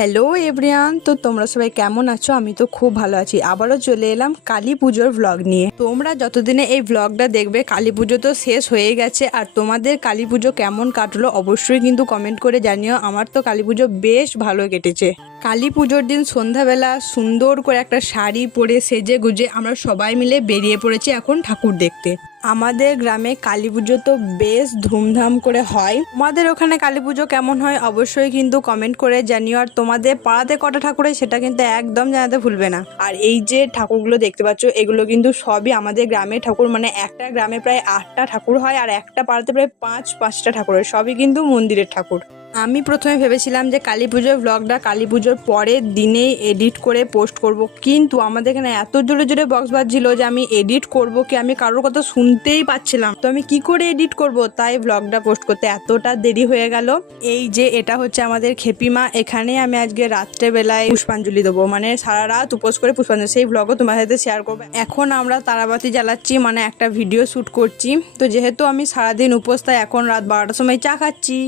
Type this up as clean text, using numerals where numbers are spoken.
Hello everyone, তো তোমরা সবাই কেমন আছো? আমি তো খুব ভালো আছি। আবারও চলে এলাম কালী পুজোর ভ্লগ নিয়ে। তোমরা যতদিনে এই ভ্লগটা দেখবে কালী পুজো তো শেষ হয়ে গেছে, আর তোমাদের কালী পুজো কেমন কাটলো অবশ্যই কিন্তু কমেন্ট করে জানিও। আমার তো কালী পুজো বেশ ভালো কেটেছে। কালী পুজোর দিন সন্ধ্যাবেলা সুন্দর করে একটা শাড়ি পরে সেজে গুজে আমরা সবাই মিলে বেরিয়ে পড়েছি এখন ঠাকুর দেখতে। আমাদের গ্রামে কালী পুজো তো বেশ ধুমধাম করে হয়। তোমাদের ওখানে কালী পুজো কেমন হয় অবশ্যই কিন্তু কমেন্ট করে জানিও। আর তোমাদের পাড়াতে কটা ঠাকুর হয় সেটা কিন্তু একদম জানাতে ভুলবে না। আর এই যে ঠাকুরগুলো দেখতে পাচ্ছ এগুলো কিন্তু সবই আমাদের গ্রামের ঠাকুর। মানে একটা গ্রামে প্রায় 8টা ঠাকুর হয় আর একটা পাড়াতে প্রায় 5টা ঠাকুর হয়। সবই কিন্তু মন্দিরের ঠাকুর। আমি প্রথমে ভেবেছিলাম যে কালী পুজোর ব্লগটা কালী পুজোর পরের দিনেই এডিট করে পোস্ট করব, কিন্তু আমাদের এখানে এত জোরে জোরে বক্স বাজছিল যে আমি এডিট করব কি আমি কারোর কথা শুনতেই পাচ্ছিলাম। তো আমি কি করে এডিট করব, তাই ব্লগটা পোস্ট করতে এতটা দেরি হয়ে গেল। এই যে এটা হচ্ছে আমাদের খেপিমা, এখানে আমি আজকে রাত্রেবেলায় পুষ্পাঞ্জলি দেবো, মানে সারা রাত উপোস করে পুষ্পাঞ্জলি, সেই ব্লগও তোমার সাথে শেয়ার করবো। এখন আমরা তারাবাতি জ্বালাচ্ছি, মানে একটা ভিডিও শ্যুট করছি। তো যেহেতু আমি সারাদিন উপোস তাই এখন রাত 12টার সময় চা খাচ্ছি।